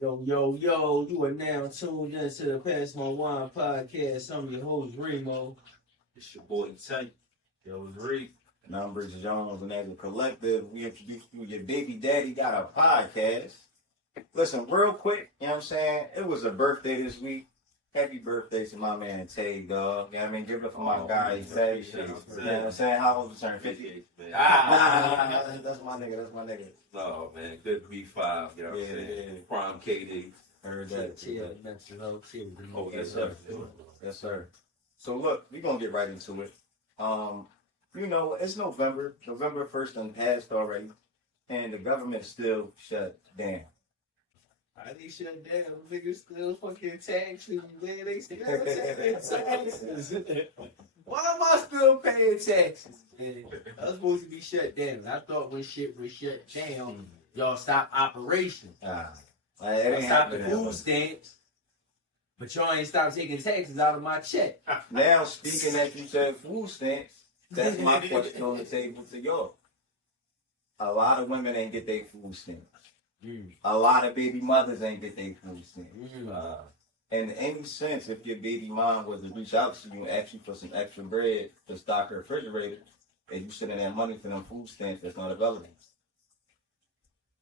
Yo, yo, yo, you are now tuned into the Pass My Wine podcast. I'm your host, Remo. It's your boy Tank. Yo, Reek. And I'm Bridget Jones, and as a collective, we introduce you your baby daddy got a podcast. Listen, real quick, you know what I'm saying? It was a birthday this week. Happy birthday to my man Tay, dog. You know what I mean? Give it up for my guy, Tay. You know what I'm saying? How old you turn? 50? Man. That's my nigga, that's my nigga. Oh, man. Good B5. You know what I'm saying? Prime KD. Heard that. Chill, mental health, chill. Oh, yes, sir. Yes, sir. So look, we're gonna get right into it. You know, it's November. November 1st done passed already, and the government still shut down. I need shut down. Niggas still fucking taxing, man. They still paying taxes. Why am I still paying taxes, man? I was supposed to be shut down. I thought when shit was shut down, y'all stopped operation. It Y'all ain't stopped the happening that food way. stamps. But y'all ain't stopped taking taxes out of my check. Now, speaking that you said food stamps, that's my question on the table to y'all. A lot of women ain't get their food stamps. A lot of baby mothers ain't get their food stamps. In any sense, if your baby mom was to reach out to you and ask you for some extra bread to stock her refrigerator, and you sending that money for them food stamps, that's not available.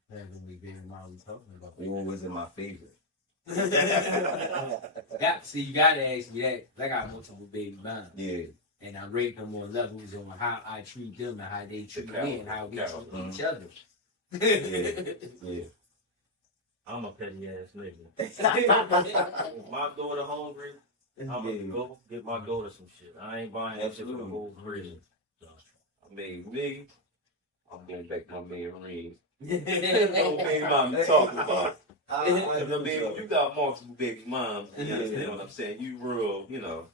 Heavenly baby mom we talking about. What was in my favorite? See, you gotta ask me that. I got multiple baby moms. Yeah. And I rate them on levels on how I treat them and how they treat me and how we treat each other. Yeah. I'm a petty ass nigga. If my daughter hungry, I'm gonna go get my daughter some shit. I ain't buying that shit for the whole prison. So, I mean, me, I'm going back to my man Reed. Yeah. No baby mom you talking about. I Because I mean, when you got multiple baby moms, you understand what I'm saying? You real, you know.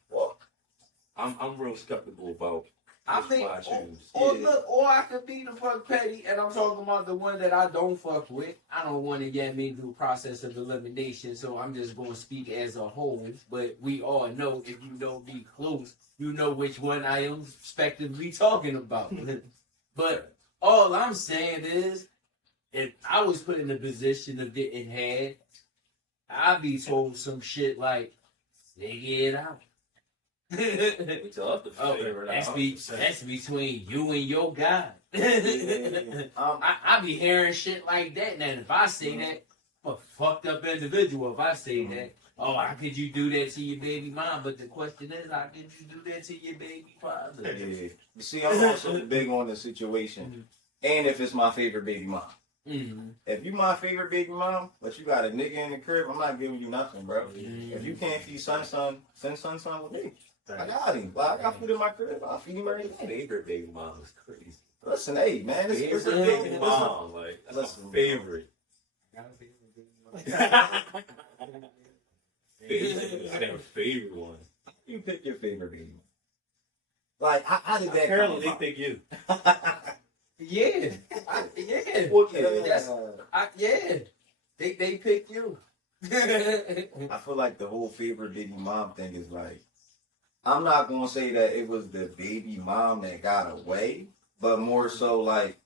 I'm real skeptical about I which think, one I choose. or I could be the fuck petty, and I'm talking about the one that I don't fuck with. I don't want to get me through process of elimination, so I'm just going to speak as a whole. But we all know, if you don't be close, you know which one I am respectively talking about. But all I'm saying is, if I was put in a position of getting had, I'd be told some shit like, "Figure it out." We talk the favorite. That's between you and your guy. I be hearing shit like that. Now, if I say that, I'm a fucked up individual. If I say that, oh, how could you do that to your baby mom? But the question is, how could you do that to your baby father? Yeah. You see, I'm also big on the situation. And if it's my favorite baby mom. Mm-hmm. If you my favorite baby mom, but you got a nigga in the crib, I'm not giving you nothing, bro. If you can't feed son, send son with me. I got him. I got food in my crib. I'll feed him every day. Favorite baby mom is crazy. Listen, hey, man. It's a Favorite big baby mom, like, that's Listen, my favorite. I got a favorite one. You pick your favorite baby mom. Like, how did that apparently come they about? pick you. Yeah. Yeah. Well, Yeah. They pick you. I feel like the whole favorite baby mom thing is like, I'm not gonna say that it was the baby mom that got away, but more so like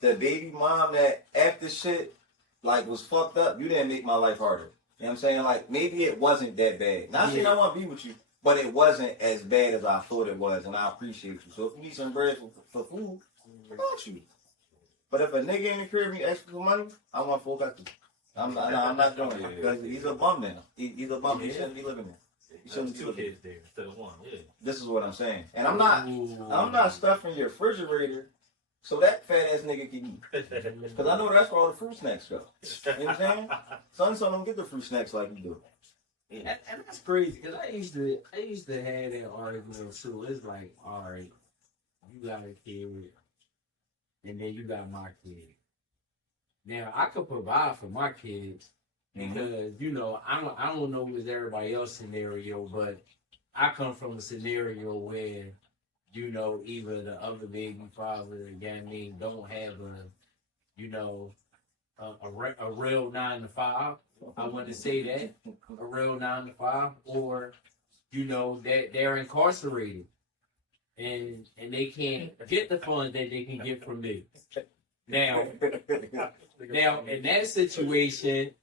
the baby mom that after shit like was fucked up, you didn't make my life harder. You know what I'm saying? Like maybe it wasn't that bad. Not saying I want to be with you, but it wasn't as bad as I thought it was, and I appreciate you. So if you need some bread for food, I got you. But if a nigga in the crib need extra money, I want full factor. I'm not doing it because he's a bum now. He's a bum. He shouldn't be living there. You shouldn't be Two living there. kids there instead of one. Yeah. This is what I'm saying, and I'm not stuffing your refrigerator so that fat ass nigga can eat. Because I know that's where all the fruit snacks go. You know what I'm saying? Son don't get the fruit snacks like you do. And that's crazy because I used to have that argument too. It's like, all right, you got a kid, and then you got my kid. Now I could provide for my kids because you know I don't know what's everybody else's scenario, but I come from a scenario where you know either the other baby father, again, don't have a real 9 to 5. I want to say that a real 9 to 5, or you know that they're incarcerated and they can't get the funds that they can get from me. Now, in that situation,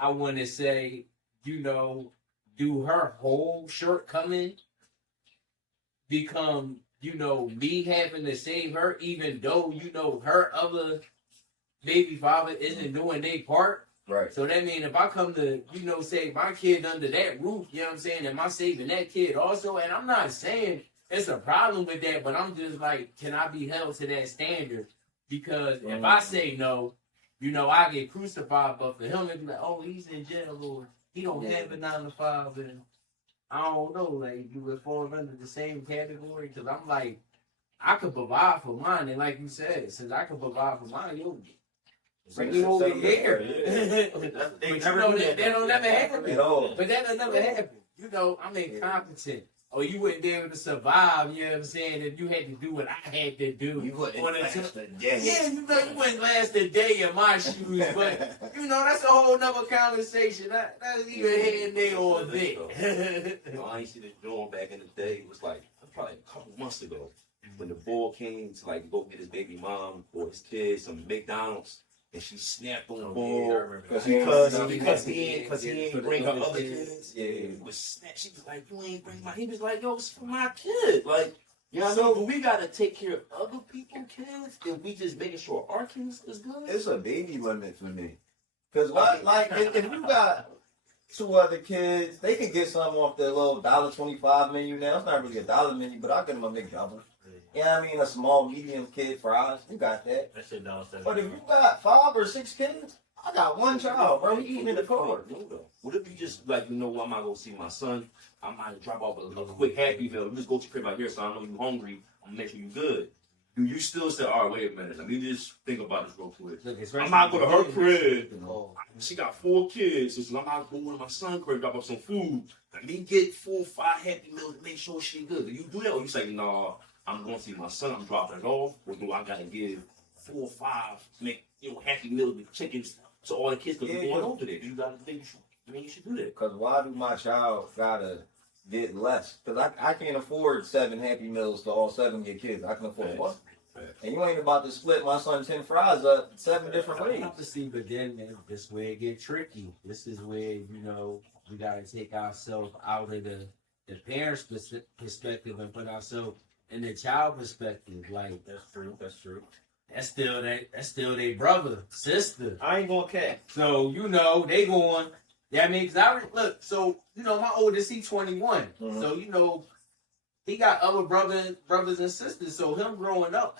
I want to say, you know, do her whole shortcoming become, you know, me having to save her, even though, you know, her other baby father isn't doing their part? Right. So that means if I come to, you know, save my kid under that roof, you know what I'm saying, am I saving that kid also? And I'm not saying it's a problem with that, but I'm just like, can I be held to that standard? Because if I say no, you know, I get crucified, but for him, it's like, oh, he's in jail, or he don't have a 9 to 5, and I don't know, like, you would fall under the same category, because I'm like, I could provide for mine, and like you said, since I could provide for mine, yo, bring me over here. But you know, that don't never happen. But that'll never happen. You know, I'm incompetent. Or you wouldn't be able to survive, you know what I'm saying, if you had to do what I had to do. You wouldn't last a day. Yeah, you know, you wouldn't last a day in my shoes, but, you know, that's a whole nother conversation. That's even here and there all day. You know, I ain't see this joint back in the day. It was like probably a couple months ago when the boy came to like go get his baby mom or his kids some McDonald's, and she snapped on the ball because he ain't bring her other kids. Yeah, it was snap. She was like, "You ain't bring my." He was like, "Yo, it's for my kid." Like, you know, so we gotta take care of other people's kids, and we just making sure our kids is good. It's a baby limit for me. Because like if you got 2 other kids, they can get something off their little $1.25 menu now. It's not really a dollar menu, but I'll get them a McDouble. You know what I mean? A small, medium kid fries. You got that. That shit downstairs. But if you got 5 or 6 kids, I got 1 child, bro. He eating in the car. What if you just like, you know what, I'm not gonna see my son. I might drop off a quick Happy Meal. Just go to the crib out here, so I know you hungry. I'm gonna make sure you good. Do you still say, all right, wait a minute, let me just think about this real quick. I'm not going to her crib. She got 4 kids, so I'm not going to my son's crib, drop off some food. Let me get 4 or 5 Happy Meals to make sure she good. Do you do that, or you say, nah, I'm going to see my son, I'm dropping it off, or do I got to give 4 or 5 Happy Meals with chickens so all the kids can be going over there? You got to think you should do that. Because why do my child gotta get less? Because I can't afford 7 Happy Meals to all 7 of your kids. I can afford 1. And you ain't about to split my son 10 fries up 7 different ways. See, but then this is where it get tricky. This is where, you know, we gotta take ourselves out of the parents' perspective and put ourselves in the child perspective. Like, That's true. that's still their brother, sister. I ain't gonna cat. So, you know, they going. Yeah, I mean, cause I look. So, you know, my oldest, he 21. Mhm. So, you know, he got other brothers and sisters. So him growing up,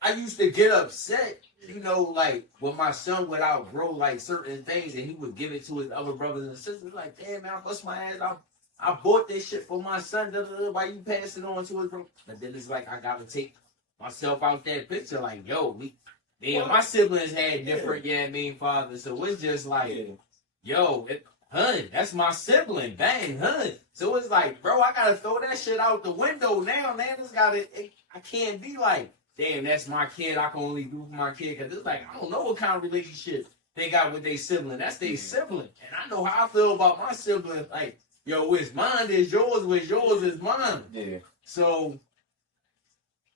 I used to get upset, you know, like when my son would outgrow like certain things, and he would give it to his other brothers and sisters. Like, damn man, I bust my ass. I bought this shit for my son. Why you pass it on to his brother? But then it's like I gotta take myself out that picture. Like, yo, my siblings had different, fathers. So it's just like, yo, hun, that's my sibling. Bang, hun. So it's like, bro, I gotta throw that shit out the window now, man. I can't be like, damn, that's my kid. I can only do for my kid. Because it's like, I don't know what kind of relationship they got with their sibling. That's their sibling. And I know how I feel about my sibling. Like, yo, what's mine is yours, what's yours is mine. Yeah. So,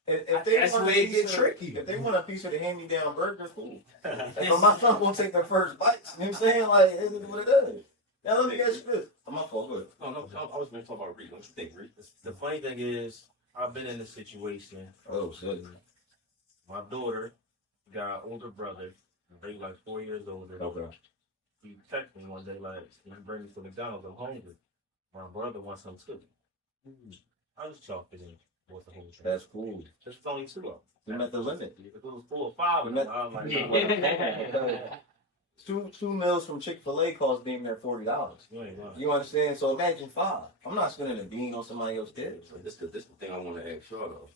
if they that's want where it get tricky. If they want a piece of the hand-me-down burger, cool. But my son won't take the first bites. You know what I'm saying? Like, it's what it is. Now let me ask you this. I'm not fault. Good. No, I was going to talk about Reed. What you think, Reed? The funny thing is, I've been in a situation. Oh, shit. My daughter got an older brother. They like 4 years older. Okay. He texted me one day like, "Can you bring me to McDonald's? I'm hungry." My brother wants some too. I just chalked it in. What's the whole thing? That's cool. It's only 2 of them. We met the limit. If it was 4 or 5 of them, I was like, no. Two meals from Chick-fil-A cost being there $40. You ain't lying. You understand? So imagine 5. I'm not spending a bean on somebody else's kids. So this is the thing I want to ask y'all though.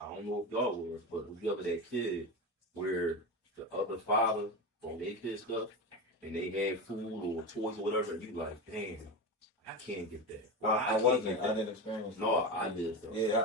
I don't know if y'all were, but if you ever that kid where the other father on their kid stuff and they had food or toys or whatever, and you like, damn, I can't get that. Well, I wasn't. I didn't experience that. No, I did though. Yeah,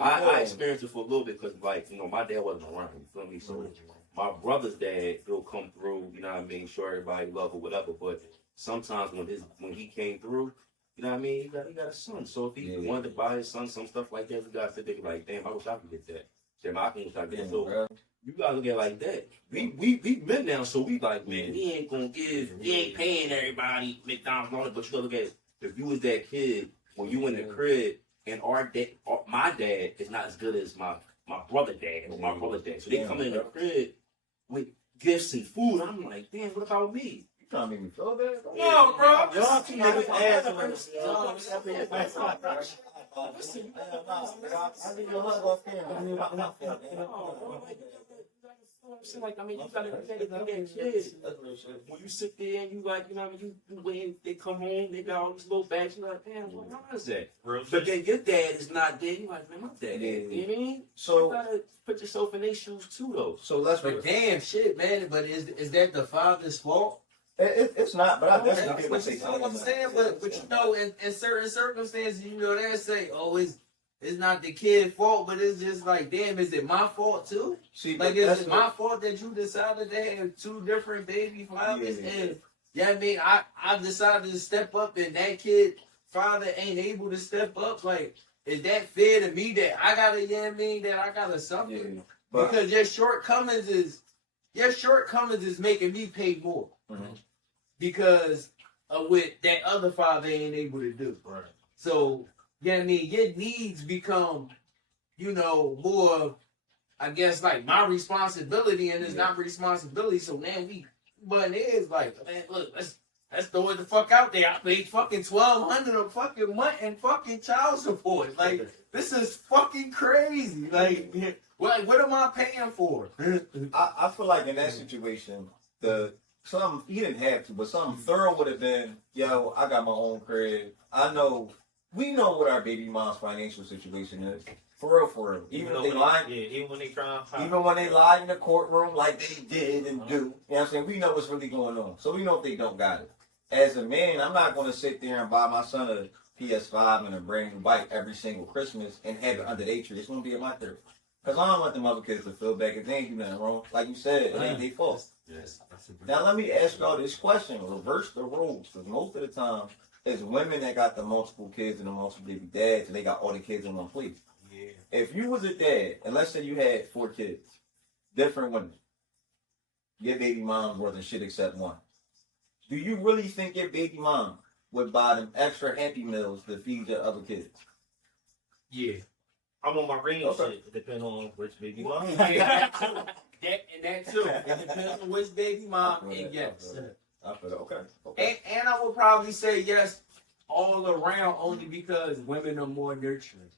I experienced it for a little bit because, like, you know, my dad wasn't around. You feel me? So my brother's dad, he'll come through. You know what I mean? Show everybody love or whatever. But sometimes when he came through, you know what I mean? He got a son. So if he wanted to buy his son some stuff like that, we got to think like, damn, I wish I could get that. Damn, I can wish I could get that. So You gotta look at it like that. We men now, so we like, man, we ain't paying everybody McDonald's on it, but you gotta look at it. If you was that kid when you in the crib and my dad is not as good as my brother dad or my brother dad. So they come in the crib with gifts and food. I'm like, damn, what about me? You trying to make me feel bad? No, bro. Y'all two niggas ass. Listen, I think your husband off camera. Like, I mean, you gotta look at it like that, kids. When you sit there and you like, you know what I mean, you wait, they come home, they got all these little bags, you're like, damn, what is that? But then your dad is not there, you're like, man, my dad is, you know what I mean? You So gotta put yourself in their shoes too, though. let's. But damn shit, man. But is that the father's fault? It's not, but I That's definitely what you know what I'm saying. But you know, in certain circumstances, you know, they say, oh, it's not the kid's fault, but it's just like, damn, is it my fault too? See, Like, that's is it my fault that you decided to have two different baby fathers? Yeah. And yeah, I mean, I decided to step up, and that kid father ain't able to step up. Like, is that fair to me that I gotta, you know what I mean, that I gotta suffer? Yeah, but Because your shortcomings is making me pay more Mhm. because of what that other father ain't able to do. Right. So, yeah, I mean, your needs become, you know, more, I guess, like my responsibility, and it's not responsibility. So now but it is like, man, look, let's throw it the fuck out there. I paid fucking $1,200 a fucking month and fucking child support. Like, this is fucking crazy. Like, what am I paying for? I feel like in that situation, he didn't have to, but something thorough would have been, yo, I got my own crib. We know what our baby mom's financial situation is. For real. Even if they lie, even when they try to even when they lie in the courtroom like they did and do, you know what I'm saying? We know what's really going on. So we know if they don't got it. As a man, I'm not going to sit there and buy my son a PS5 and a brand new bike every single Christmas and have it under their tree. It's going to be at my crib. Because I don't want them other kids to feel bad if they ain't do nothing wrong. Like you said, it ain't their fault. Yes. Now let me ask y'all this question. Reverse the roles. Because most of the time, it's women that got the multiple kids and the multiple baby dads, and they got all the kids in one place. Yeah. If you was a dad, and let's say you had 4 kids, different women, your baby mom wasn't shit except one. Do you really think your baby mom would buy them extra Happy Meals to feed your other kids? Yeah. I'm on my range Okay. shit. It depends on which baby mom. That too. It depends on which baby mom, and yes. I feel okay. And I would probably say yes all around, only because women are more nurturing.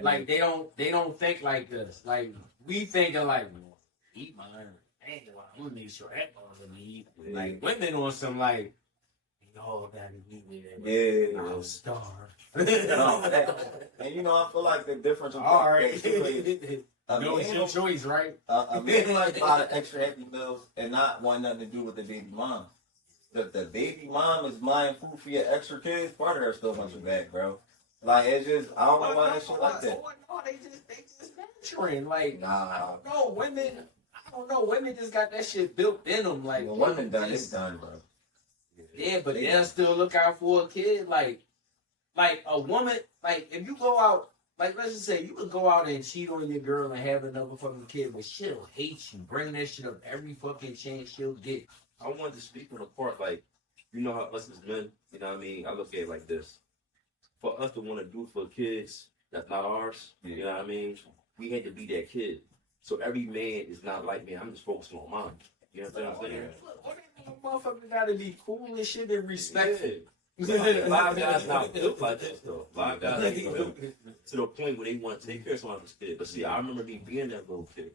Like they don't think like us. Like we thinking like, eat mine. Hey, I don't need your that mother need. Like women on some like, y'all gotta eat me. Yeah. I'll starve. And you know, I feel like the difference. All right. A No, it's man your choice, right? A man like buy the extra Happy Meals and not want nothing to do with the baby mom. The baby mom is buying food for your extra kids, part of her still wants you back, bro. Like, it's just, I don't know why that shit like that. No, they just nurturing. Like, Nah. I don't know, women just got that shit built in them. Like, When women done, it's done, bro. yeah, but they'll still look out for a kid. Like a woman, like, if you go out, like, let's just say you could go out and cheat on your girl and have another fucking kid, but she'll hate you, bring that shit up every fucking chance she'll get. I wanted to speak on the part, like, you know how us as men, you know what I mean? I look at it like this. For us to want to do for kids that's not ours, you know what I mean? We had to be that kid. So every man is not like, man, I'm just focusing on mine. You know what I'm saying? What that motherfucker gotta be cool and shit and respectful. A lot of guys not built like this, though. A lot of guys ain't built to the point where they want to take care of someone's kid. But see, I remember me being that little kid.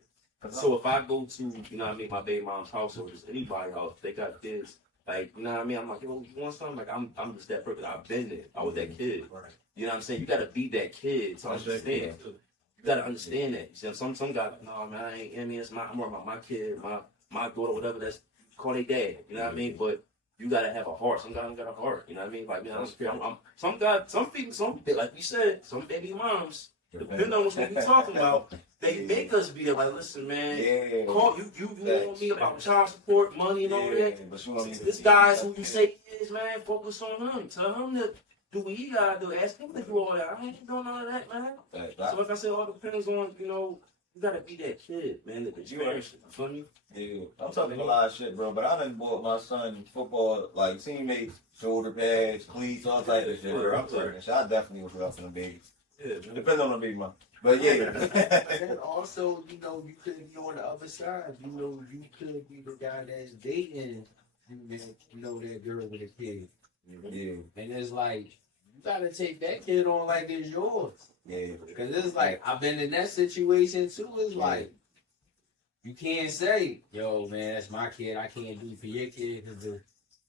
So if I go to, you know what I mean, my baby mom's house or just anybody's house, they got kids. Like, you know what I mean? I'm like, yo, you want something? Like, I'm just that person. I've been there. I was that kid. You know what I'm saying? You got to be that kid to understand. You got to understand that. You see, some guys, no, man, I ain't, I mean, I'm worried about my kid, my daughter, whatever, that's, call their dad. You know what I mean? But you got to have a heart. Some guys don't got a heart. You know what I mean? Like, man, I don't care. Some guys, like you said, some baby moms, depending on what we talking about, they make us be like, listen, man, Yeah. call you want me about child support, money, and all that. But you want me to This guy's who you say he is, man. Focus on him. Tell him to do what he gotta do. Ask him to do all that. I ain't doing none of that, man. So like I said, all depends on You gotta be that kid, man. That you cherish it. Feel me? Yeah, I'm talking a lot of shit, bro. But I done bought my son football, like teammates, shoulder pads, cleats, all type of shit. Bro. I'm talking shit. I definitely was up in the babies. Yeah, man. Depends on the baby mom. But yeah. But then also, you know, you could be on the other side. You know, you could be the guy that's dating, you know, that girl with a kid. Yeah. And it's like, you gotta take that kid on like it's yours. Yeah. Cause it's like, I've been in that situation too. It's like, you can't say, yo, man, that's my kid. I can't do for your kid because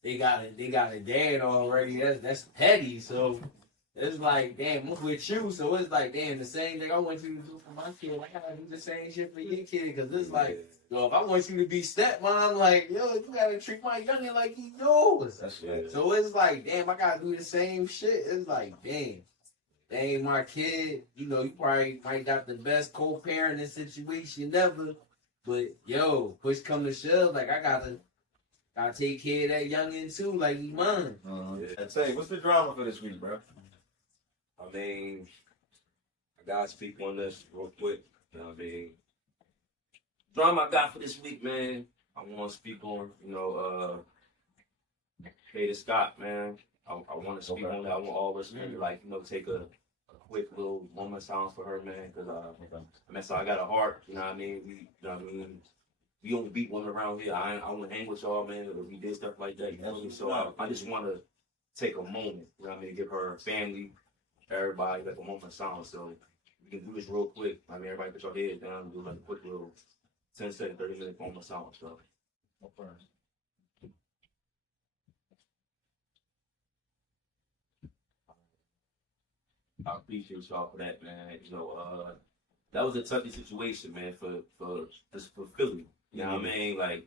they got a dad already. That's petty. So it's like, damn, I'm with you. So it's like, damn, the same thing I want you to do for my kid, I gotta do the same shit for your kid. Cause it's like, yo, if I want you to be stepmom, like, yo, you gotta treat my youngin' like he yours. That's right. So it's like, damn, I gotta do the same shit. It's like, damn, they ain't my kid. You know, you probably might got the best co-parenting situation ever. But yo, push come to shove, like I gotta take care of that youngin' too, like he mine. I tell you, what's the drama for this week, bro? I mean, I gotta speak on this real quick. You know what I mean? Drama I got for this week, man. I want to speak on, you know, Kata Scott, man. I want to speak on that. I want all of us to like, you know, take a quick little moment of silence for her, man. Cause I mean, so I got a heart. You know what I mean? You know what I mean? We don't beat women around here. I want to hang with y'all, man. Or we did stuff like that. You know what I mean? So I just want to take a moment. You know what I mean? Give her family, everybody, like a moment of silence. So we can do this real quick. I mean, everybody put your head down and do like a quick little 10-second, 30-minute moment of silence. So. Okay. I appreciate y'all for that, man. You know, that was a touchy situation, man, for Philly. You know what I mean? Like,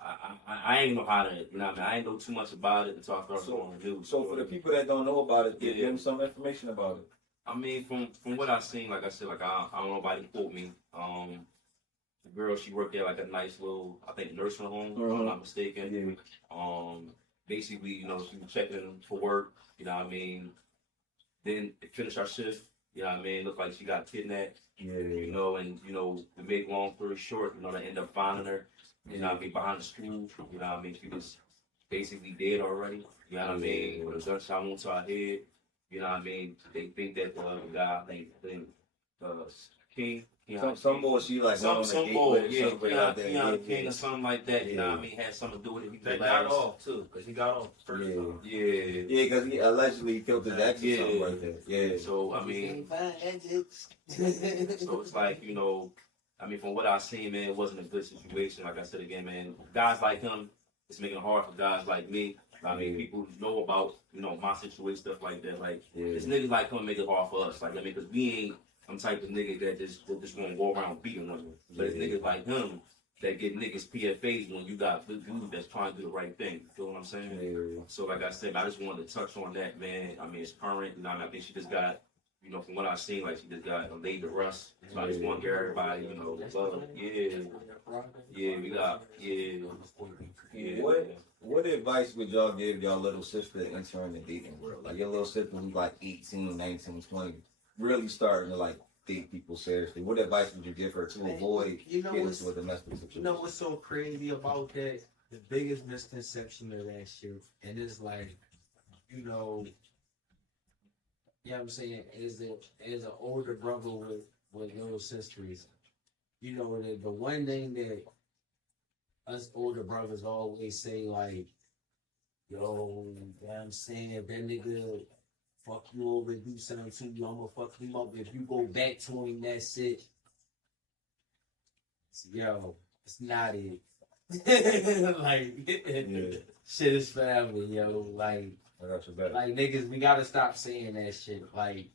I ain't know how to, you know what I mean? I ain't know too much about it until I started going to do. So for the people that don't know about it, give them some information about it. I mean, from what I've seen, like I said, like I don't know, nobody quote me. The girl, she worked at like a nice little, I think, nursing home, if I'm not mistaken. Basically, you know, she was checking for work, you know what I mean? Then finished our shift, you know what I mean? Looked like she got kidnapped, you know, and, you know, to make long story short, you know, they end up finding her, you know what I mean, behind the school, you know what I mean? She was basically dead already, you know what I mean? With a gunshot wound to her head, you know what I mean? They think that the guy, I think King, you know, Some boy, she like some boy, yeah, King or yeah. something like that. You know what I mean? Had something to do with it. They got off too, because he got off first time. Yeah. Yeah, because he allegedly killed his ex or something like that. Yeah. So I mean, so it's like, you know, I mean, from what I've seen, man, it wasn't a good situation. Like I said again, man, guys like him, it's making it hard for guys like me. I mean, people know about, you know, my situation, stuff like that. Like, it's niggas like him make it hard for us. Like, I mean, because we ain't some type of nigga that just want to go around beating them. But it's niggas like him that get niggas PFAs when you got good dudes that's trying to do the right thing. You feel what I'm saying? Yeah. So, like I said, I just wanted to touch on that, man. I mean, it's current. You know, I think she just got, you know, from what I've seen, like she just got a laid to rust. So I just want to give everybody, you know, love. Yeah, we got, What advice would y'all give y'all little sister entering the dating world? Like your little sister who's like 18, 19, 20, really starting to like date people seriously. What advice would you give her to avoid getting into a domestic situation? You know what's so crazy about that? The biggest misconception of that shit, and it's like, you know what I'm saying, is an older brother with little sisters. You know, the one thing that us older brothers always say, like, yo, you know what I'm saying, if that nigga fuck you over and do something to you, I'm gonna fuck him up. If you go back to him, that's it. Yo, it's not it. Like, shit is family, yo. Like niggas, we gotta stop saying that shit. Like,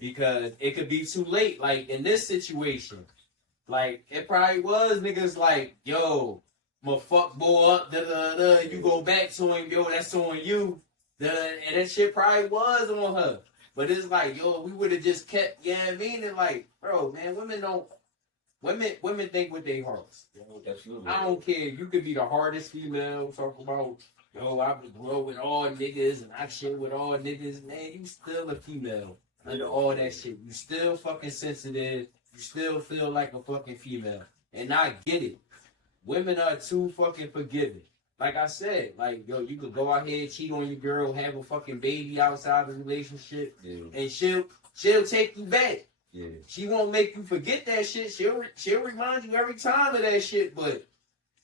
because it could be too late. Like, in this situation, like, it probably was niggas like, yo, I'ma fuck boy up, da-da-da. You go back to him, yo, that's on you. And that shit probably was on her. But it's like, yo, we would have just kept, yeah, I mean, and like, bro, man, women think with their hearts. Absolutely. I don't care. You could be the hardest female, talk about, yo, I grow with all niggas and I shit with all niggas. Man, you still a female under all that shit. You still fucking sensitive. you still feel like a fucking female. And I get it. Women are too fucking forgiving. Like I said, like, yo, you could go out here, cheat on your girl, have a fucking baby outside the relationship, and she'll take you back. Yeah. She won't make you forget that shit. She'll remind you every time of that shit, but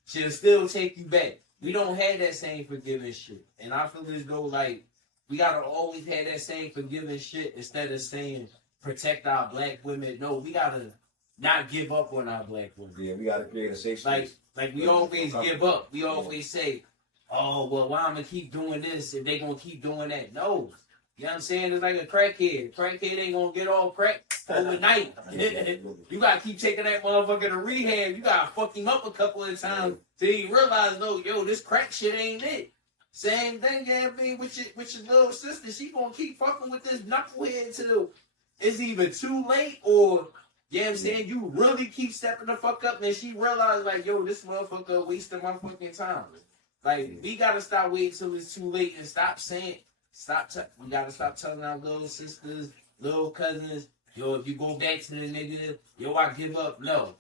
she'll still take you back. We don't have that same forgiving shit. And I feel as though, like, we gotta always have that same forgiving shit instead of saying protect our black women. No, we gotta not give up on our black women. Yeah, we gotta create a safe space. Like we always give up. We always say, oh, well, why I'm gonna keep doing this if they gonna keep doing that? No. You know what I'm saying? It's like a crackhead. Crackhead ain't gonna get all cracked overnight. You gotta keep taking that motherfucker to rehab. You gotta fuck him up a couple of times till you realize, no, yo, this crack shit ain't it. Same thing, Gabby, with your little sister. She gonna keep fucking with this knucklehead till it's either too late or, you know what I'm saying, you really keep stepping the fuck up and she realized, like, yo, this motherfucker wasting my fucking time. Like, we gotta stop waiting till it's too late and stop saying, we gotta stop telling our little sisters, little cousins, yo, if you go back to the nigga, yo, I give up. No.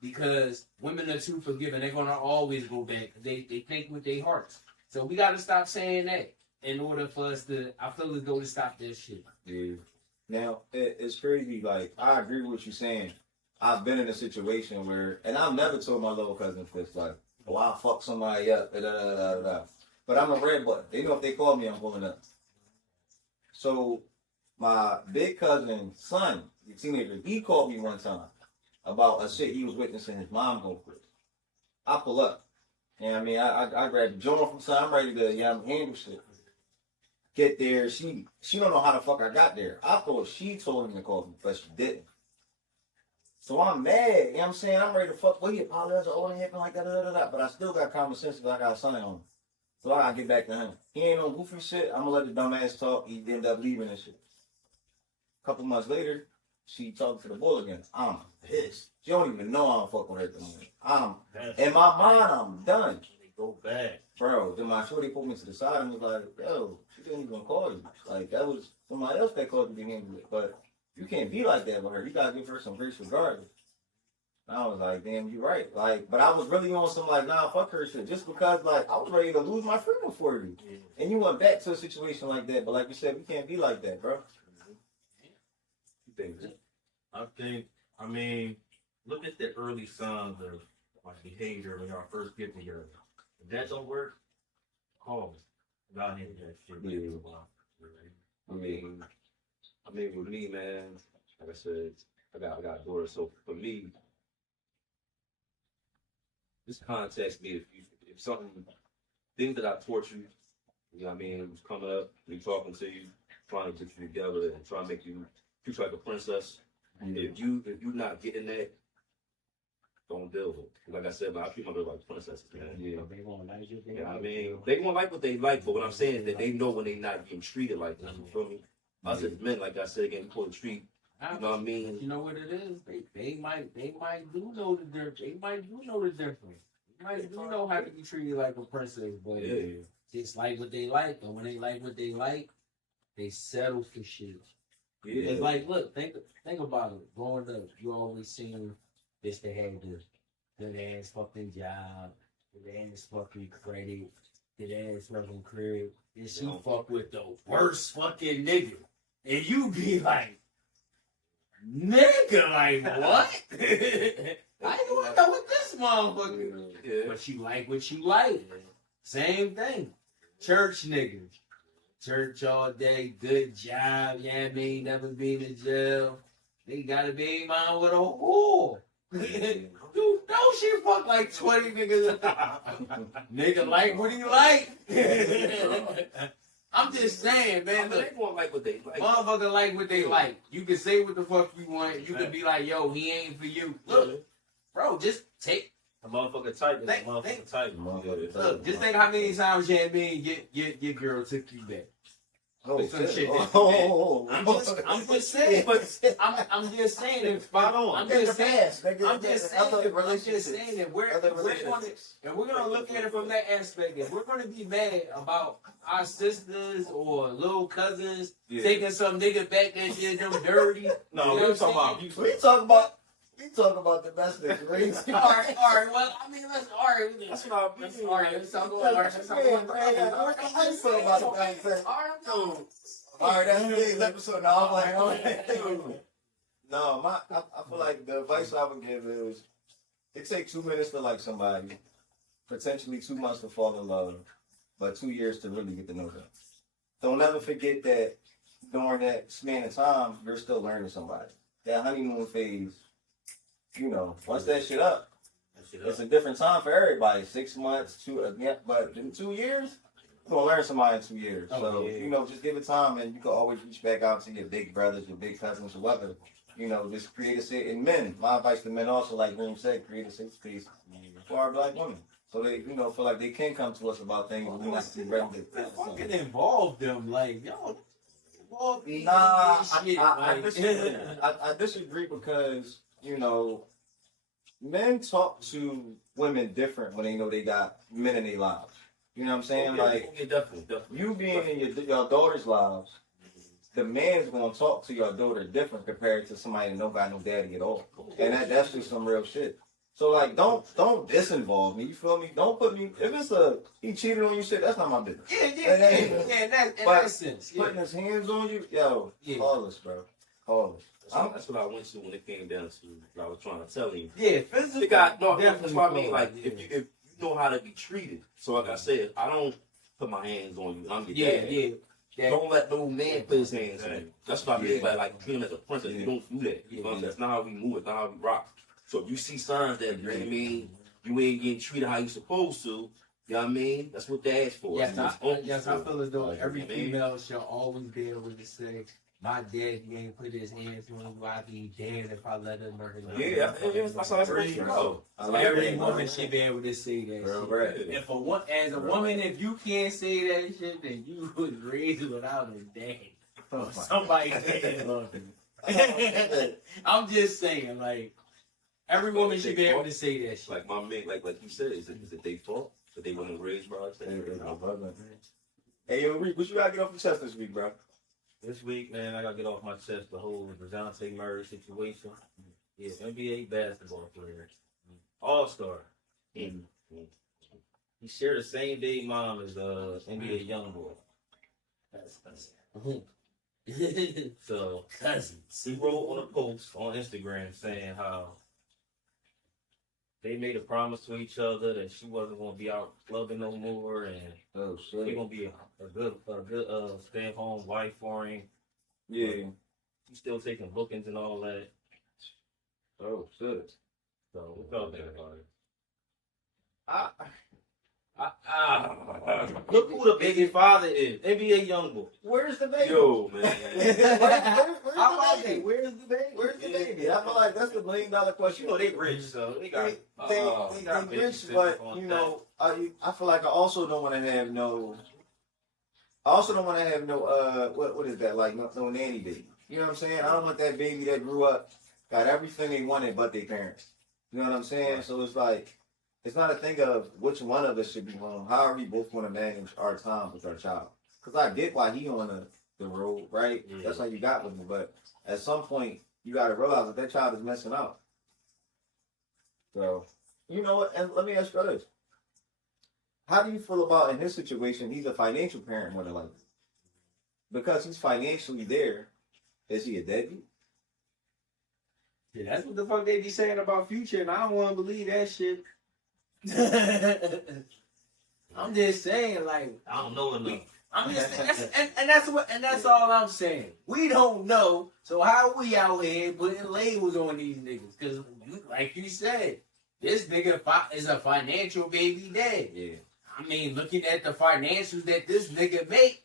Because women are too forgiving. They're gonna always go back. They think with their hearts. So we gotta stop saying that in order for us to, I feel as though to stop this shit. Yeah. Now, it's crazy. Like, I agree with what you're saying. I've been in a situation where, and I've never told my little cousin this, like, oh, I'll fuck somebody up, da da da da da. But I'm a red button. They know if they call me, I'm pulling up. So, my big cousin's son, the teenager, he called me one time about a shit he was witnessing his mom go through. I pull up. And I mean, I grab the joint from son, I'm ready to, handle shit. Get there, she don't know how the fuck I got there. I thought she told him to call me, but she didn't. So I'm mad, you know what I'm saying? I'm ready to fuck with you, apologize, oh, it happened like that, da, da, da, da. But I still got common sense because I got a son on him. So I gotta get back to him. He ain't no goofy shit. I'm gonna let the dumbass talk. He ended up leaving and shit. A couple months later, she talked to the boy again. I'm pissed. She don't even know I'm fucking with her at the moment. In my mind, I'm done. Go back. Bro, then my shorty pulled me to the side and was like, yo, she didn't even call you. Like, that was somebody else that called you to begin with. But you can't be like that with her. You gotta give her some grace regardless. And I was like, damn, you right. Like, but I was really on some, like, nah, fuck her shit. Just because, like, I was ready to lose my freedom for you. And you went back to a situation like that. But like you said, we can't be like that, bro. I mean, look at the early signs of like behavior when y'all first get together. If that don't work, call me. God hates that shit. Yeah. I mean, with me, man, like I said, I got a daughter. So for me, just context me if something, things that I taught you, you know what I mean, it was coming up, me talking to you, trying to get you together and trying to make you treat you like a princess. If you not getting that, don't deal with it. Like I said, I treat my girl like princesses, man. Yeah, they gonna like you. You know what I mean? They gonna like what they like, but what I'm saying is that they know when they not getting treated like that. You feel me? Us as men, like I said again, people treat. You know what I mean? You know what it is? They might do know the difference. They might do know the difference. They might do know how to be treated like a princess, but just like what they like. But when they like what they like, they settle for shit. Yeah. It's like, look, think about it. Growing up, you always seen this to have the good ass fucking job, good ass fucking credit, good ass fucking crib. And she fuck with the worst fucking nigga. And you be like, nigga, like what? I ain't gonna know what this motherfucker. Yeah. But you like what you like. Same thing. Church niggas. Church all day, good job, yeah, I mean, never been in jail. They gotta be mine with a whore. Dude, don't she fuck like 20 niggas? Nigga like what he like. I'm just saying, man. They gonna like what they like. Motherfucker like what they like. You can say what the fuck you want. You can be like, yo, he ain't for you. Look, bro, just take. A motherfucker type is a motherfucker type. Look, just think how many times Champagne get your girl took you back. Oh, Some shit. Oh, I'm just saying. I'm just saying. If spot on. I'm just saying. I'm just saying that we're gonna look at it from that aspect. If we're gonna be mad about our sisters or little cousins taking some nigga back that did them dirty. No, you know we're talking about We talking about We talk about domestic race. All right. Well, I mean, all right. That's what I mean. All right, let's talk about. All right, let's talk about. How you feel about the domestic? All All right, that's today's episode. Now I'm like, no, I feel like the advice I would give is it takes 2 minutes to like somebody, potentially 2 months to fall in love, but 2 years to really get to know them. Don't ever forget that during that span of time, you're still learning somebody. That honeymoon phase, you know, once that shit up, it's a different time for everybody. 6 months, but in 2 years, you're gonna learn somebody in 2 years. So, you know, just give it time and you can always reach back out to your big brothers, your big cousins, whoever. You know, just create a safe, and men, my advice to men also, like Reem said, create a safe space for our black women. So they, you know, feel like they can come to us about things we not see regularly. fucking involve them, like yo. Involve me in Nah, this shit, I like. disagree. I disagree because, you know, men talk to women different when they know they got men in their lives. You know what I'm saying? Like, definitely. you being in your daughter's lives, the man's gonna talk to your daughter different compared to somebody that don't got no daddy at all. And that's just some real shit. So like, don't disinvolve me. You feel me? Don't put me. If it's he cheated on you, shit, that's not my business. Yeah. In that sense. Yeah. Putting his hands on you, yo, call us, bro. Call us. That's what I went to when it came down to what I was trying to tell you. Yeah, physical. That's what I mean. Like, if you know how to be treated. So like I said, I don't put my hands on you. I'm your dad. Yeah. Don't let no man put his hands on you. That's what I mean by like treat him as a princess. You don't do that. You know what I'm saying? That's not how we move. It's not how we rock. So if you see signs that, you know what I mean, you ain't getting treated how you supposed to, you know what I mean? That's what dad's for. Yes, I So, feel as though every you know what I mean? female should always be able to say, my daddy ain't put his hands on you. I'd be damned if I let him murder you. Yeah, that's how that's supposed to go. Every woman should be able to say that Real shit. right. If as a woman, if you can't say that shit, then you was raised without a dad. Somebody didn't love you. I'm just saying, like, every woman should be able to say that shit. Like my man, like you said, is it their fault that they wasn't raised by us? Hey, yo, Reek, what you gotta get off your chest this week, bro? This week, man, I gotta get off my chest the whole DeJounte Murray situation. Yeah, NBA basketball player, All-Star. He shared the same day mom as NBA YoungBoy. So Cousins. he wrote on a post on Instagram saying how they made a promise to each other that she wasn't gonna be out clubbing no more, and Oh she's shit. gonna be a good stay-at-home wife for him. Yeah. He's still taking bookings and all that. Oh shit. So we felt that about it. Look Look who the baby father is. NBA YoungBoy. Where's the baby? Yo, man. Where's the baby? Where's the baby? Where's the baby? I feel like that's the $1 million question. You know they rich, so they got. They rich, but you know, I feel like I also don't want to have no. What is that, like no nanny baby? You know what I'm saying? I don't want that baby that grew up, got everything they wanted but their parents. You know what I'm saying? Right. So it's like, it's not a thing of which one of us should be home. How are we both going to manage our time with our child? Because I get why he on the road, right? Yeah. That's how you got with me. But at some point, you got to realize that child is messing out. So, you know what? And let me ask you this. How do you feel about, in his situation, he's a financial parent more than likely? Because he's financially there, is he a deadbeat? Yeah, that's what the fuck they be saying about Future, and I don't want to believe that shit. I'm just saying, like, I don't know enough. I'm just that's all I'm saying. We don't know, so how we out here putting labels on these niggas? Because, like you said, this nigga is a financial baby dad. Yeah. I mean, looking at the financials that this nigga make,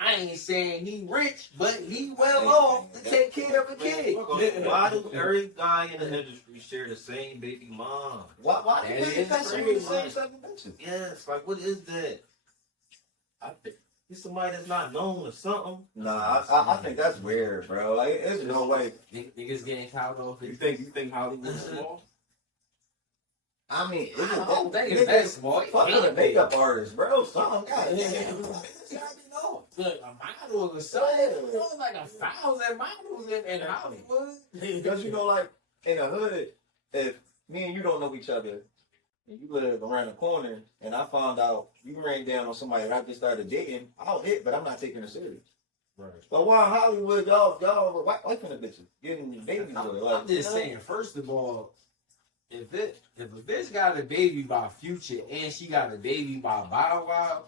I ain't saying he rich, but he well off to take care of a kid. Why do every guy in the industry share the same baby mom? Why do you That think is that's crazy. the same seven bitches? Yes, like what is that? I think he's somebody that's not known or something. Nah, I think that's weird, bro. Like, there's no way. Niggas getting caught off. You think Hollywood's small? I mean, I don't think it's that small. Fucking a makeup artist, bro. Something, Look, a model or something. There's like 1,000 models in Hollywood. Because, you know, like, in the hood, if me and you don't know each other, and you live around the corner, and I found out you ran down on somebody that I just started dating, I'll hit, but I'm not taking it serious. Right. But why in Hollywood, y'all wiping the bitches, getting babies with it? Like, I'm just saying, first of all, if a bitch got a baby by Future and she got a baby by Bow Wow,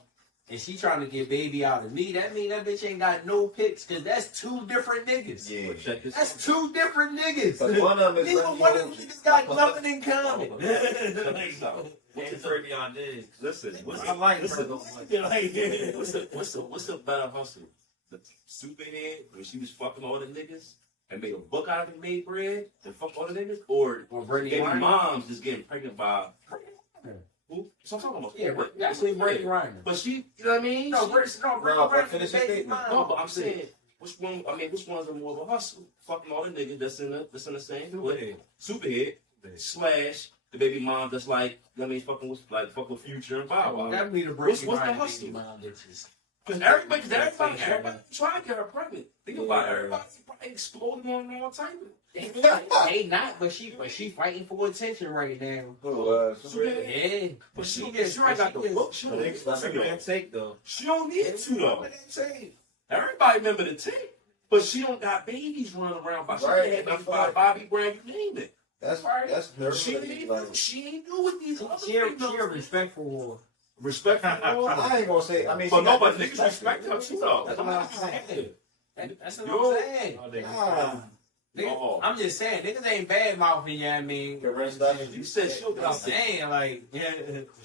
and she trying to get baby out of me, that mean that bitch ain't got no pics, cause that's two different niggas. Yeah. But check this That's two different niggas. But one of them is Neither one of them niggas got nothing in common. Check this out. And Travion Diggs. Listen, what's I like listen, her. what's the better hustle? The Superhead when she was fucking all the niggas and made a buck out of it, made bread and fuck all the niggas, or Or Brittany baby Griner. moms just getting pregnant by who? So I'm talking about. Yeah, actually Brittany Griner. But she, you know what I mean? No, She- Brittany No, Griner but is finish the your baby statement. mom. no, but I'm saying. Which one? I mean, which ones are more of a hustle? Fucking all the niggas that's in the same hood. Superhead slash the baby mom that's like, I mean, fucking with Future and Bow Wow. Definitely the Brittany What's the Griner hustle? baby mom bitches. Because everybody trying to get her pregnant. Think about it. Everybody probably exploding on all type of. They not, but she fighting for attention right now. Superhead. Yeah, But she ain't got the book. She don't need Second to. take though. She don't need to though. Everybody remember the tape. But she don't got babies running around by. She Right. had babies by Bobby Brown, you name it. That's She ain't do with these other she a females. respectful. Respect for all. I ain't gonna say. I mean, But she no, got but niggas respect her too though. That's what I'm saying. That's what Yo. I'm saying. Oh, they Ah, Niggas, Oh. I'm just saying, niggas ain't bad mouthing, you know what I mean? the rest of it, You said she'll get I'm out the. saying, like, yeah.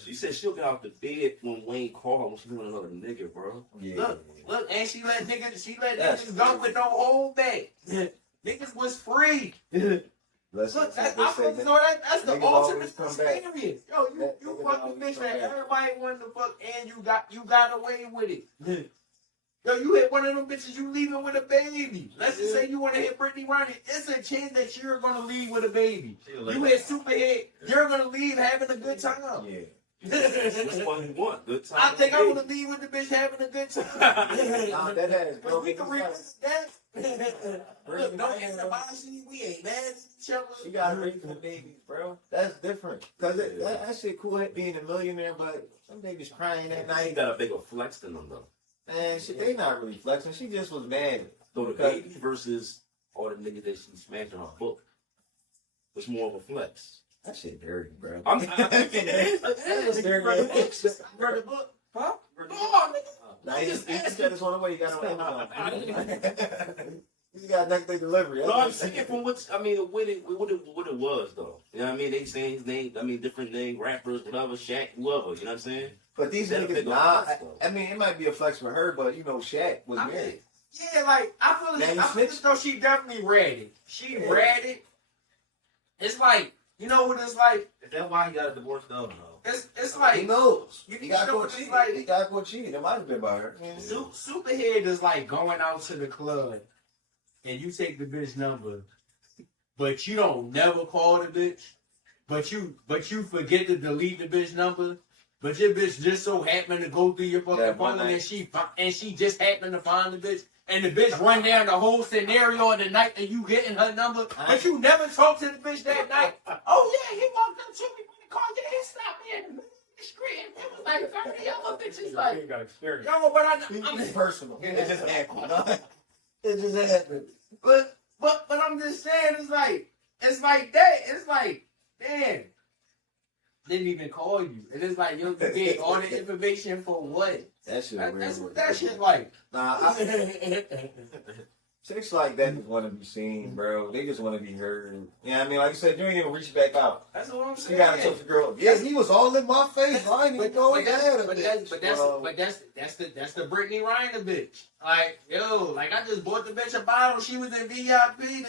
She said she'll get out the bed when Wayne called her when she's doing another nigga, bro. yeah. Look, and she let Yes. niggas go with no hold back. Niggas was free. Let's Look, say that's the Niggas ultimate always come back. experience. Yo, you Niggas fucking always bitch come that back. everybody wanted to fuck, and you got away with it. Yo, you hit one of them bitches, you leaving with a baby. Let's just say you want to hit Brittany Griner. It's a chance that you're gonna leave with a baby. You hit Superhead, you're gonna leave having a good time. Yeah. Which one you want? Good time. I think I want to leave with the bitch having a good time. Nah, that has. But we can revisit that. Look, don't animosity. We ain't mad at each other. She got raised the babies, bro. That's different. Cause that shit cool being a millionaire, but some babies crying at She night. got a bigger flex than them though. Man, shit, they not really flexing. She just was mad. So the Okay. baby versus all the niggas that she smashed in her book. What's more of a flex? That shit dirty, bro. I'm That's dirty. Read the book? Huh? Oh, Nah, you got this on the way. You got it on Amazon. You got next day delivery. No, I'm saying from what it was though. You know what I mean? They saying his name. I mean different name, rappers, whatever, Shaq, whoever. You know what I'm saying? But these That a niggas, big nah. flex, though. I mean, it might be a flex for her, but you know, Shaq was I mean, married. yeah, like I feel Man, you as snitched. though she definitely read it. She Yeah. read it. It's like, you know what it's like? Is that why he got a divorce though? No. It's Who like knows? you He need got to know go what it's cheat. like. He got go cheat. It might have been by her. Superhead is like going out to the club and you take the bitch number, but you don't never call the bitch, but you forget to delete the bitch number, but your bitch just so happened to go through your fucking That one phone night. and she just happened to find the bitch. And the bitch run down the whole scenario of the night and you getting her number, but you never talk to the bitch that night. Oh yeah, he walked up to me when he called you, he stopped me in the middle of the street. And it was like 30 other bitches like, You got experience. yo, but It's personal. It just happened. It just happened. but I'm just saying, it's like that. It's like, damn, didn't even call you. And it's like, yo, you get all the information for what? That shit weird. That's what that shit like. Nah, chicks like that just want to be seen, bro. They just want to be heard. You know what I mean? Like you said, you ain't even reach back out. That's what I'm You saying. gotta touch the girl. Yeah, he was all in my face. I ain't even going down. But that's the Brittany Griner bitch. Like, yo, like I just bought the bitch a bottle. She was in VIP.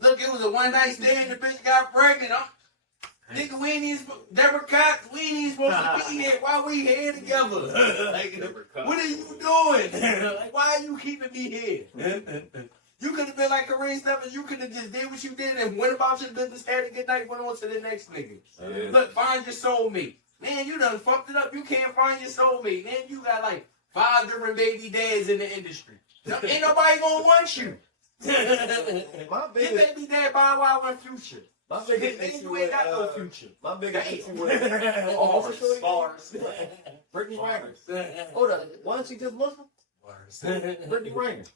Look, it was a one night stand. The bitch got pregnant. Nigga, we ain't even Deborah Cox. We ain't even supposed to be here. Why we here together? Like, what are you doing? Like, why are you keeping me here? You could have been like Kareem Stephens. You could have just did what you did and went about your business, had a good night, went on to the next nigga. Yeah. Look, find your soulmate. Man, you done fucked it up. You can't find your soulmate. Man, you got like 5 different baby dads in the industry. Ain't nobody gonna want you. My Your biggest, baby dad Bow Wow and Future. My biggest Then issue you ain't with got no future. my biggest Damn. issue with Bars, Shorty? bars. Brittany Reiner. Hold up, wasn't she just Muslim? Brittany Reiner.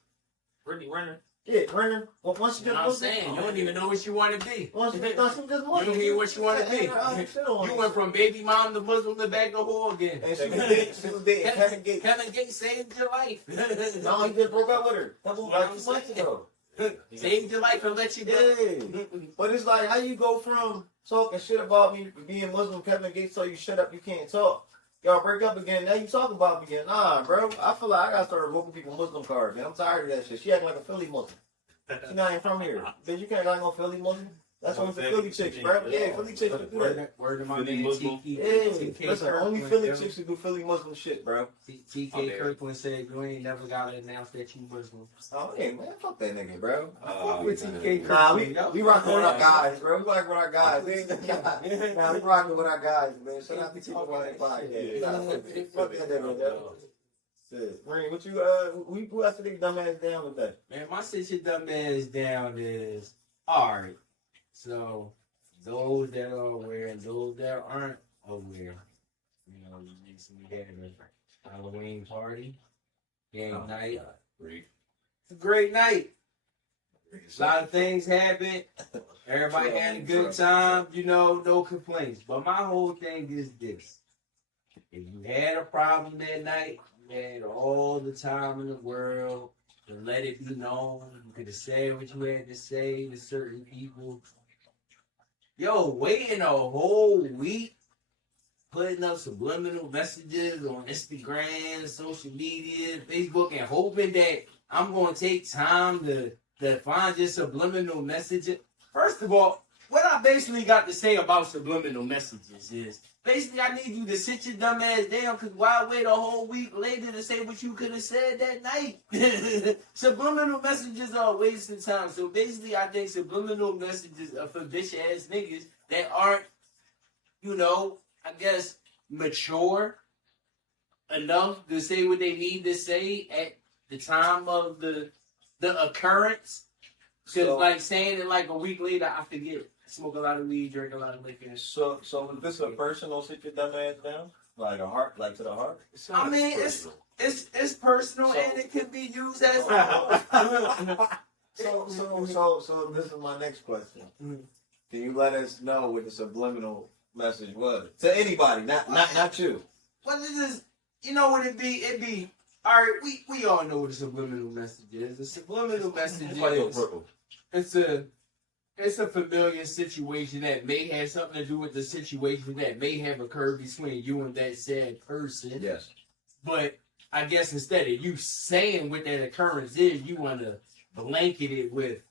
Brittany Renner. Yeah, Reiner. Well, once she You know just what I'm Muslim. saying? You don't even know what you want to be. Once she just Muslim. You don't mean what you want to be. You went from baby mom to Muslim to back to whore again. And she was dating Kevin Gates. Kevin Gates saved your life. No, he just broke up with her. That was like 2 months ago. Saved your life and let you go. Yeah. But it's like, how you go from talking shit about me being Muslim, Kevin Gates told you shut up, you can't talk. Y'all break up again, now you talk about me again. Nah, bro. I feel like I gotta start revoking people Muslim cards, man. I'm tired of that shit. She acting like a Philly Muslim. She not even from here. Bitch, you can't act like no Philly Muslim. That's only for Philly chicks, bro. Yeah, Philly chicks can do that. Word to my Philly man Muslim. TK. Yeah, listen, only Philly chicks can do Philly Muslim shit, bro. TK Kirkland said you ain't never gotta announce that you Muslim. Oh, yeah, man, fuck that nigga, bro. Fuck with TK Nah, Kirkland. we rocking with our guys, bro. We rocking with our guys. Nah, we rocking with our guys, man. Shout out to people on that podcast. Nah, fuck that nigga, yo. Shit. Ring, what you, who else to take dumb ass down with that? Man, my sit your dumb ass down is alright. So those that are aware and those that aren't aware, you know, you recently had a Halloween party, game night. It's a great night. A lot of things happened. Everybody had a good time, you know, no complaints. But my whole thing is this. If you had a problem that night, you had all the time in the world to let it be known. You could have said what you had to say to certain people. Yo, waiting a whole week, putting up subliminal messages on Instagram, social media, Facebook, and hoping that I'm going to take time to find your subliminal messages. First of all, what I basically got to say about subliminal messages is, basically I need you to sit your dumb ass down, because why wait a whole week later to say what you could have said that night? Subliminal messages are a waste of time. So basically I think subliminal messages are for bitch ass niggas that aren't, you know, I guess, mature enough to say what they need to say at the time of the occurrence. Because, So- like, saying it like a week later, I forget. I smoke a lot of weed, drink a lot of liquor. So is this a personal sit your dumb ass down? Like a heart, like to the heart? I mean, it's personal So- and it can be used as So this is my next question. Mhm. Can you let us know what the subliminal message was? To anybody, not you. Well, it is, you know what it be? It be, all right, we all know what a subliminal message is. The subliminal message is, it's a familiar situation that may have something to do with the situation that may have occurred between you and that said person. Yes. But I guess instead of you saying what that occurrence is, you want to blanket it with,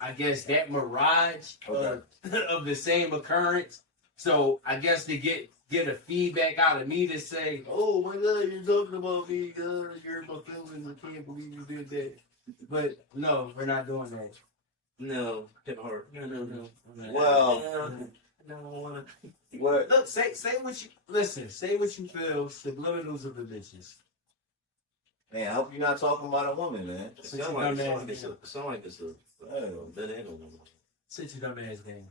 I guess, that mirage Okay. of the same occurrence. So I guess to get a feedback out of me to say, oh my God, you're talking about me, you're my feelings, I can't believe you did that. But no, we're not doing that. No, hit hard. No. Well, No, what? Look, say what you listen. Say what you feel. Subliminals of the bitches. Man, I hope you're not talking about a woman, man. sound like it's a Oh. dead end on them. Sit your dumb ass down.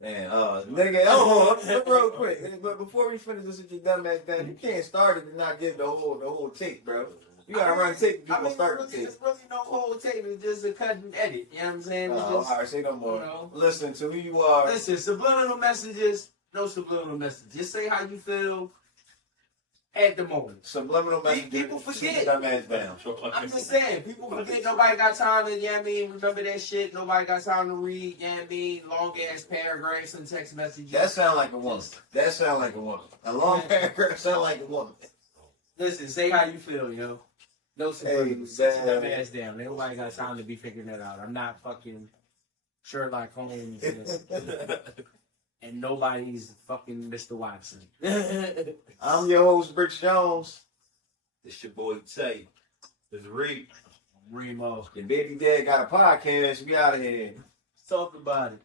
Man, nigga, hold on, real quick. But before we finish this with your dumb ass down, you can't start it and not give the whole tape, bro. You gotta run tape before start the tape. It's really no whole tape. It's just a cut and edit. You know what I'm saying? It's All just, right, say no more. you know. Listen to who you are. Listen, subliminal messages, no subliminal messages. Just say how you feel at the moment. Subliminal messages. People forget. Sit your dumb ass down. I'm just saying, people forget nobody got time to, you know what I mean, remember that shit. Nobody got time to read, you know what I mean, long ass paragraphs and text messages. That sound like a woman. That sound like a woman. A long paragraph sound like a woman. Listen, say how you feel, yo. No subliminal. Sit your dumb man. ass down. Nobody got time to be figuring that out. I'm not fucking Sherlock Holmes and nobody's fucking Mr. Watson. I'm your host, Bricks Jones. It's your boy Tay. It's Reed. Remo. Your baby dad got a podcast. We out of here. Talk about it.